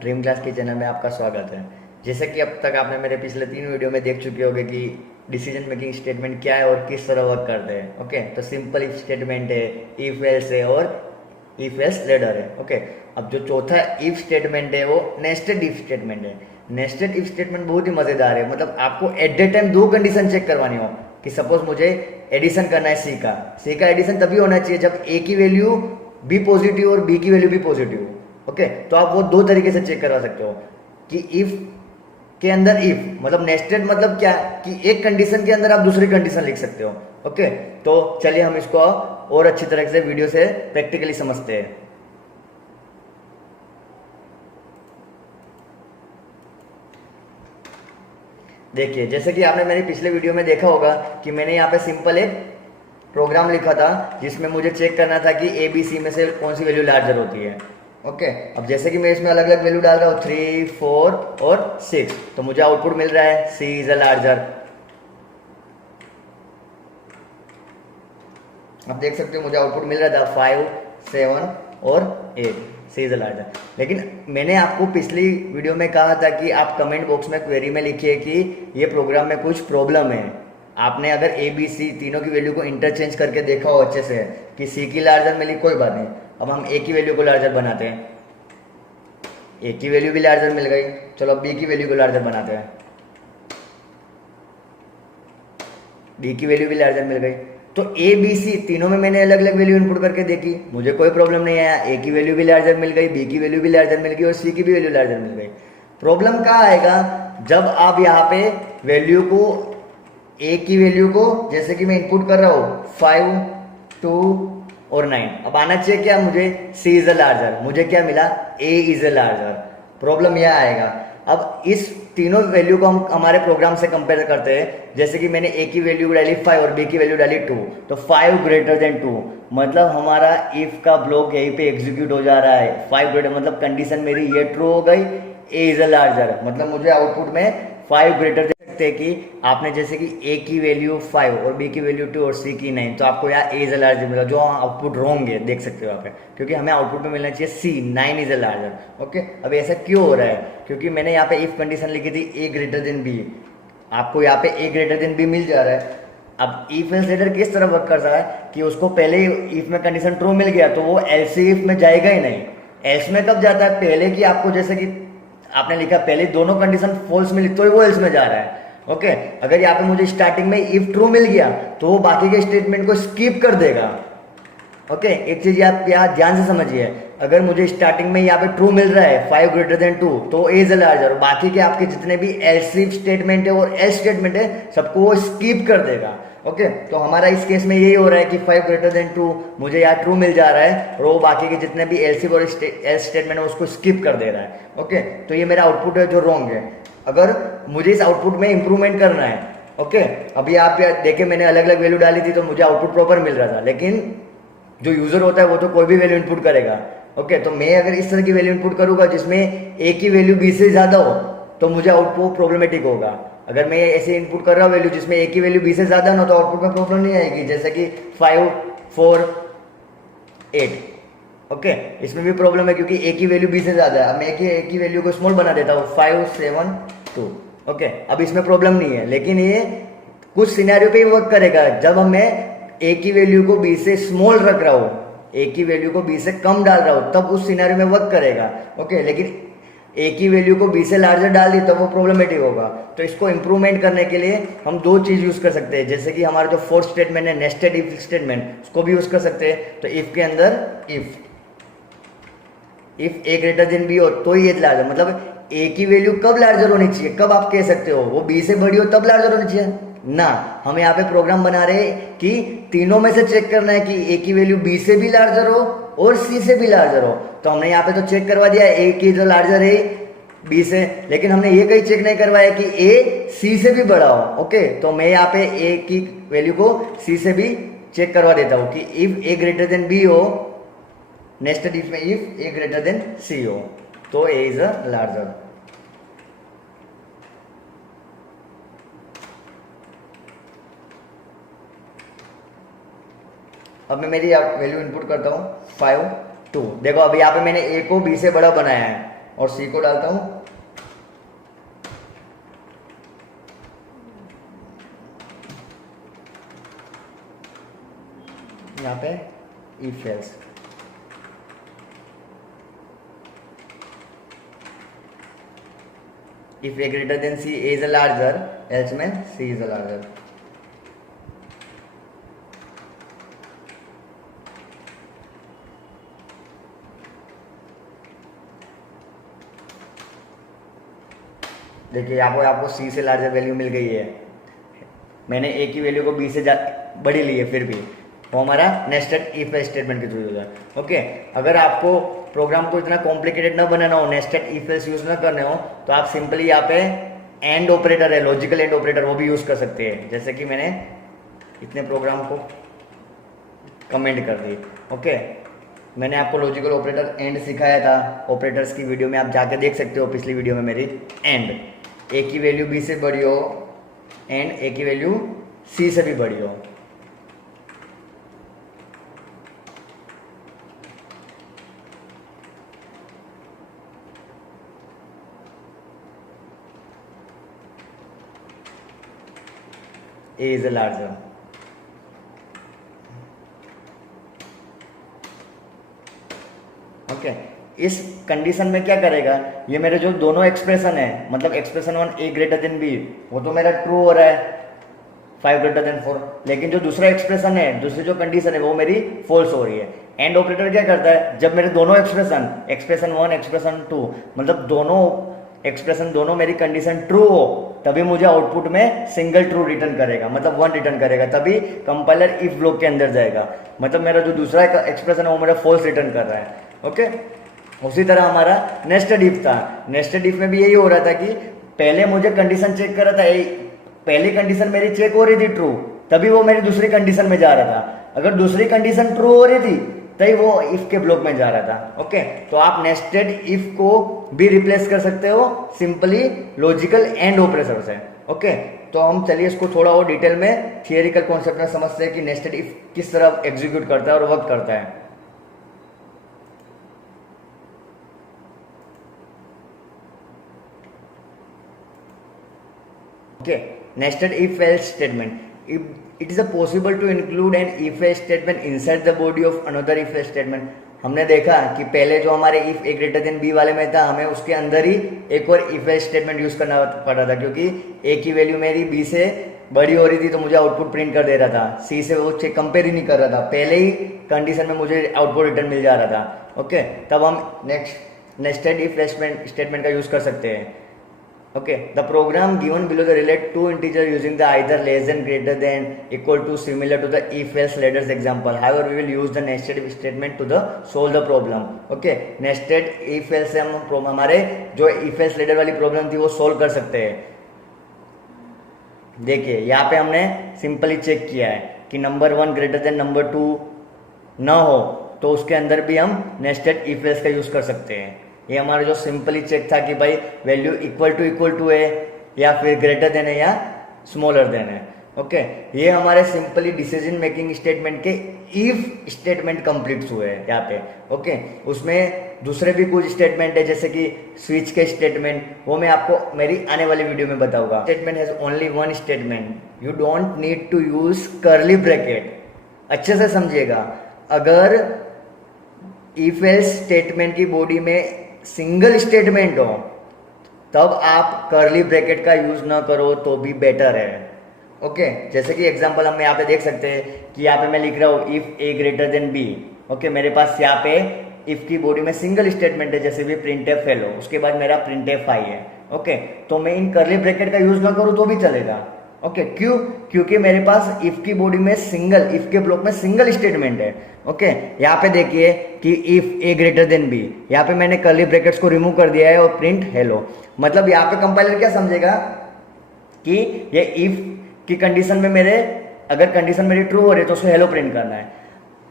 Dream class के channel में आपका स्वागत है। जैसे कि अब तक आपने मेरे पिछले 3 वीडियो में देख चुके होंगे कि डिसीजन मेकिंग स्टेटमेंट क्या है और किस तरह वर्क करते हैं। ओके, तो सिंपल इफ स्टेटमेंट है, इफ एल्स है और इफ एल्स लेडर है। ओके, अब जो चौथा इफ स्टेटमेंट है वो नेस्टेड इफ स्टेटमेंट है। नेस्टेड इफ स्टेटमेंट बहुत ही मजेदार है। मतलब आपको at the time 2 condition check करवानी हो कि सपोज मुझे एडिशन करना है सी का एडिशन तभी होना चाहिए जब ए की वैल्यू बी पॉजिटिव और बी की वैल्यू भी पॉजिटिव हो। ओके, तो आप वो 2 तरीके से चेक करवा सकते हो कि इफ के अंदर इफ मतलब नेस्टेड मतलब क्या कि एक कंडीशन के अंदर आप दूसरी कंडीशन लिख सकते हो। ओके, तो चलिए हम इसको और अच्छी तरह से वीडियो से प्रैक्टिकली समझते हैं। देखिए, जैसे कि आपने मेरी पिछले वीडियो में देखा होगा कि मैंने यहाँ पे सिंपल एक प्रोग्राम लिखा था जिसमें मुझे चेक करना था कि ए बी सी में से कौन सी वैल्यू लार्जर होती है। ओके, अब जैसे कि मैं इसमें अलग अलग वैल्यू डाल रहा हूँ 3, 4 और 6, तो मुझे आउटपुट मिल रहा है सी इज अ लार्जर। आप देख सकते हो मुझे आउटपुट मिल रहा था 5, 7 और 8, सी इज अ लार्जर। लेकिन मैंने आपको पिछली वीडियो में कहा था कि आप कमेंट बॉक्स में क्वेरी में लिखिए कि ये प्रोग्राम में कुछ प्रॉब्लम है। आपने अगर ए बी सी तीनों की वैल्यू को इंटरचेंज करके देखा हो अच्छे से कि सी की लार्जर मिली, कोई बात नहीं। अब हम ए की वैल्यू को लार्जर बनाते हैं, ए की वैल्यू भी लार्जर मिल गई। चलो अब बी की वैल्यू को लार्जर बनाते हैं, बी की वैल्यू भी लार्जर मिल गई। तो ए बी सी तीनों में मैंने अलग अलग वैल्यू इनपुट करके देखी, मुझे कोई प्रॉब्लम नहीं आया। ए की वैल्यू भी लार्जर मिल गई, बी की वैल्यू भी लार्जर मिल गई और सी की भी वैल्यू लार्जर मिल गई। प्रॉब्लम कहाँ आएगा जब आप यहाँ पे वैल्यू को ए की वैल्यू को जैसे कि मैं इनपुट कर रहा हूँ 5, 2 और 9। अब आना चाहिए क्या मुझे सी इज अ लार्जर, मुझे क्या मिला ए इज अ लार्जर। प्रॉब्लम यह आएगा। अब इस तीनों वैल्यू को हम हमारे प्रोग्राम से कंपेयर करते हैं। जैसे कि मैंने ए की वैल्यू डाली 5 और बी की वैल्यू डाली 2, तो 5 ग्रेटर देन 2 मतलब हमारा इफ का ब्लॉक यहीं पे एग्जीक्यूट हो जा रहा है। 5 ग्रेटर मतलब कंडीशन मेरी ये ट्रू हो गई, ए इज अ लार्जर मतलब मुझे आउटपुट में 5 ग्रेटर देन कि आपने जैसे कि ए की वैल्यू 5 और बी की वैल्यू 2 और सी की 9, तो आपको यहाँ ए इज अ लार्जर मिला, जो आउटपुट रॉन्ग है, देख सकते हो यहाँ पे, क्योंकि हमें आउटपुट में मिलना चाहिए सी 9 इज अ लार्जर। ओके, अब ऐसा क्यों हो रहा है? क्योंकि मैंने यहाँ पे इफ कंडीशन लिखी थी ए ग्रेटर देन बी, आपको यहाँ पे ए ग्रेटर देन बी मिल जा रहा है। अब इफ एल्स लेटर किस तरह वर्क कर रहा है कि उसको पहले ही इफ में कंडीशन ट्रू मिल गया तो वो एल्स इफ में जाएगा ही नहीं। एल्स में कब जाता है? पहले की आपको जैसे कि आपने लिखा पहले दोनों कंडीशन फॉल्स मिली तो ही वो एल्स में जा रहा है। ओके, अगर यहाँ पे मुझे स्टार्टिंग में इफ ट्रू मिल गया तो वो बाकी के स्टेटमेंट को स्किप कर देगा। ओके, एक चीज आप यहाँ ध्यान से समझिए, अगर मुझे स्टार्टिंग में यहाँ पे ट्रू मिल रहा है 5 ग्रेटर देन 2 तो ए इज अ लार्जर, बाकी के आपके जितने भी एल्स इफ स्टेटमेंट है और एल्स स्टेटमेंट है सबको वो स्किप कर देगा। ओके, तो हमारा इस केस में यही हो रहा है कि 5 ग्रेटर देन 2 मुझे यहाँ ट्रू मिल जा रहा है और वो बाकी के जितने भी एल्स इफ और एल्स स्टेटमेंट है उसको स्किप कर दे रहा है। ओके, तो ये मेरा आउटपुट है जो रॉन्ग है। अगर मुझे इस आउटपुट में इंप्रूवमेंट करना है, ओके, अभी आप देखें मैंने अलग अलग वैल्यू डाली थी तो मुझे आउटपुट प्रॉपर मिल रहा था, लेकिन जो यूजर होता है वो तो कोई भी वैल्यू इनपुट करेगा। ओके, तो मैं अगर इस तरह की वैल्यू इनपुट करूंगा जिसमें ए की वैल्यू बी से ज्यादा हो तो मुझे आउटपुट प्रॉब्लमेटिक होगा। अगर मैं ऐसे इनपुट कर रहा हूँ वैल्यू जिसमें ए की वैल्यू बी से ज्यादा ना तो आउटपुट में प्रॉब्लम नहीं आएगी, जैसे कि 5, 4, 8। ओके, इसमें भी प्रॉब्लम है क्योंकि ए की वैल्यू बी से ज्यादा है। अब मैं ए की वैल्यू को स्मॉल बना देता हूँ 5, 7, 2। ओके, अब इसमें प्रॉब्लम नहीं है, लेकिन ये कुछ सिनेरियो पे ही वर्क करेगा जब मैं ए की वैल्यू को बी से स्मॉल रख रहा हूँ, ए की वैल्यू को बी से कम डाल रहा हूँ, तब उस सिनेरियो में वर्क करेगा। ओके, लेकिन ए की वैल्यू को बी से लार्जर डाल दी तो वो प्रॉब्लमेटिक होगा। तो इसको इंप्रूवमेंट करने के लिए हम 2 चीज यूज कर सकते हैं, जैसे कि हमारा जो फोर्थ स्टेटमेंट है नेस्टेड इफ स्टेटमेंट, उसको भी यूज कर सकते हैं। तो इफ के अंदर if A greater than B हो तो ये लार्जर, मतलब ए की वैल्यू कब लार्जर होनी चाहिए, कब आप कह सकते हो वो बी से बड़ी हो तब लार्जर होनी चाहिए ना। हम यहाँ पे प्रोग्राम बना रहे हैं कि तीनों में से चेक करना है कि ए की वैल्यू बी से भी लार्जर हो और सी से भी लार्जर हो। तो हमने यहाँ पे तो चेक करवा दिया ए की जो लार्जर है बी से, लेकिन हमने ये कहीं चेक नहीं करवाया कि ए सी से भी बड़ा हो। ओके, तो मैं यहाँ पे ए की वैल्यू को सी से भी चेक करवा देता हूँ कि if A greater than B हो, नेस्टेड इफ में if A greater than C हो तो ए इज अ लार्जर। अब मैं मेरी वैल्यू इनपुट करता हूँ 5, 2। देखो अभी यहाँ पे मैंने ए को बी से बड़ा बनाया है। और सी को डालता हूँ यहाँ पे if else. If A greater than C, A is a larger, else में सी इज अ लार्जर। देखिए यहाँ पर आपको सी से लार्जर वैल्यू मिल गई है, मैंने ए की वैल्यू को बी से बड़ी ली है, फिर भी वो हमारा नेस्टेड इफ स्टेटमेंट के थ्रू यूज है। ओके, अगर आपको प्रोग्राम को इतना कॉम्प्लिकेटेड ना बनाना हो, नेस्टेड इफ एल्स यूज ना करने हो, तो आप सिंपली यहाँ पे एंड ऑपरेटर है, लॉजिकल एंड ऑपरेटर, वो भी यूज कर सकते हैं। जैसे कि मैंने इतने प्रोग्राम को कमेंट कर दी। ओके, मैंने आपको लॉजिकल ऑपरेटर एंड सिखाया था, ऑपरेटर्स की वीडियो में आप जाके देख सकते हो, पिछली वीडियो में मेरी। एंड ए की वैल्यू बी से बड़ी हो, एंड ए की वैल्यू सी से भी बड़ी हो। A is a larger। Okay, इस कंडीशन में क्या करेगा, ये मेरे जो दोनों एक्सप्रेशन है, मतलब expression 1 A greater than B, वो तो मेरा ट्रू हो रहा है 5 ग्रेटर देन 4, लेकिन जो दूसरा एक्सप्रेशन है, दूसरी जो कंडीशन है, वो मेरी फॉल्स हो रही है। एंड ऑपरेटर क्या करता है, जब मेरे दोनों एक्सप्रेशन 1 एक्सप्रेशन 2, मतलब दोनों एक्सप्रेशन, दोनों मेरी कंडीशन ट्रू हो, तभी मुझे आउटपुट में सिंगल ट्रू रिटर्न करेगा, मतलब 1 रिटर्न करेगा, तभी कंपाइलर इफ ब्लॉक के अंदर जाएगा। मतलब मेरा जो दूसरा एक्सप्रेशन है वो मेरा फॉल्स रिटर्न कर रहा है। ओके, उसी तरह हमारा नेस्टेड इफ था। नेस्टेड इफ में भी यही हो रहा था कि पहले मुझे कंडीशन चेक कर रहा था, पहली कंडीशन मेरी चेक हो रही थी ट्रू, तभी वो मेरी दूसरी कंडीशन में जा रहा था। अगर दूसरी कंडीशन ट्रू हो रही थी तभी वो इफ के ब्लॉक में जा रहा था। ओके, तो आप नेस्टेड इफ को भी रिप्लेस कर सकते हो सिंपली लॉजिकल एंड ऑपरेटर से। ओके, तो हम चलिए इसको थोड़ा और डिटेल में थियरिकल कॉन्सेप्ट में समझते हैं कि नेस्टेड इफ किस तरह एग्जीक्यूट करता है और वर्क करता है। Okay, nested if else statement. It is possible to include an if else statement inside the body of another if else statement. हमने देखा कि पहले जो हमारे if a greater than b वाले में था, हमें उसके अंदर ही एक और if else स्टेटमेंट यूज करना पड़ा था, क्योंकि a की वैल्यू मेरी b से बड़ी हो रही थी तो मुझे आउटपुट प्रिंट कर दे रहा था, c से वो चेक कंपेयर ही नहीं कर रहा था, पहले ही कंडीशन में मुझे आउटपुट रिटर्न मिल जा रहा था। ओके, तब हम नेस्टेड इफ स्टेटमेंट का यूज कर सकते हैं। Okay, the program given below the relate two integer using the either less than, greater than, equal to, similar to the if else ladders example. However, we will use the nested if statement to the solve the problem. Okay, nested if else से हम हमारे जो if else ladder वाली problem थी वो solve कर सकते हैं। देखिए यहाँ पे हमने सिंपली चेक किया है कि नंबर 1 ग्रेटर देन नंबर 2 ना हो, तो उसके अंदर भी हम नेस्टेड इफ एल्स का यूज कर सकते हैं। ये हमारा जो सिंपली चेक था कि भाई वैल्यू इक्वल टू है या फिर ग्रेटर देन है या स्मॉलर देन है। ओके, ये हमारे सिंपली डिसीजन मेकिंग स्टेटमेंट के इफ स्टेटमेंट कंप्लीट हुए हैं यहाँ पे। ओके, उसमें दूसरे भी कुछ स्टेटमेंट है जैसे कि स्विच के स्टेटमेंट, वो मैं आपको मेरी आने वाली वीडियो में बताऊंगा। Statement has only one statement, you don't need to use curly bracket. अच्छे से समझिएगा, अगर इफ एल्स स्टेटमेंट की बॉडी में सिंगल स्टेटमेंट हो तब आप कर्ली ब्रैकेट का यूज ना करो तो भी बेटर है। ओके, जैसे कि एग्जांपल हम यहाँ पे देख सकते हैं कि यहाँ पे मैं लिख रहा हूँ if A greater than B. Okay, मेरे पास यहाँ पे इफ की बॉडी में सिंगल स्टेटमेंट है, जैसे भी प्रिंट एफ फेल हो, उसके बाद मेरा प्रिंट एफ आई है। ओके, तो मैं इन कर्ली ब्रैकेट का यूज ना करूँ तो भी चलेगा। ओके, क्यों? क्योंकि मेरे पास इफ की बॉडी में सिंगल, इफ के ब्लॉक में सिंगल स्टेटमेंट है। ओके, यहाँ पे देखिए कि if A greater than B, यहाँ पे मैंने कर्ली ब्रैकेट्स को रिमूव कर दिया है और प्रिंट हेलो। मतलब यहाँ पे कंपाइलर क्या समझेगा कि ये इफ की कंडीशन में मेरे, अगर कंडीशन मेरी ट्रू हो रही है तो उसको हेलो प्रिंट करना है।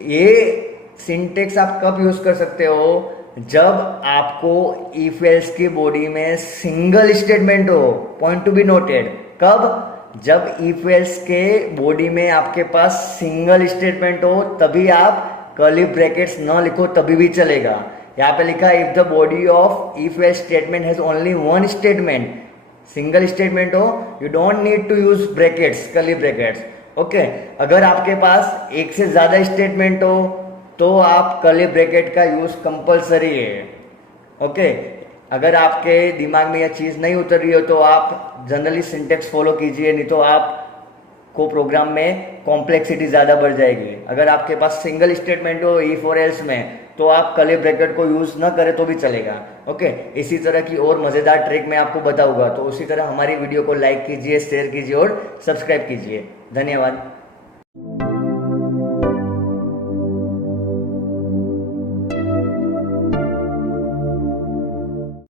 ये सिंटेक्स आप कब यूज कर सकते हो? जब आपको इफ एल्स की बॉडी में सिंगल स्टेटमेंट हो। पॉइंट टू बी नोटेड, कब? जब इफ एल्स के बॉडी में आपके पास सिंगल स्टेटमेंट हो, तभी आप कर्ली ब्रैकेट्स न लिखो तभी भी चलेगा। यहाँ पे लिखा है if the body of if else statement has only one statement, single statement हो, you don't need to use brackets, curly brackets. Okay, अगर आपके पास एक से ज्यादा स्टेटमेंट हो तो आप कर्ली ब्रैकेट का यूज कंपलसरी है। ओके, अगर आपके दिमाग में यह चीज नहीं उतर रही हो तो आप जनरली सिंटेक्स फॉलो कीजिए, नहीं तो आप को प्रोग्राम में कॉम्प्लेक्सिटी ज़्यादा बढ़ जाएगी। अगर आपके पास सिंगल स्टेटमेंट हो इफ और एल्स में तो आप कर्ली ब्रैकेट को यूज़ ना करें तो भी चलेगा। ओके, इसी तरह की और मज़ेदार ट्रिक मैं आपको बताऊंगा, तो उसी तरह हमारी वीडियो को लाइक कीजिए, शेयर कीजिए और सब्सक्राइब कीजिए। धन्यवाद।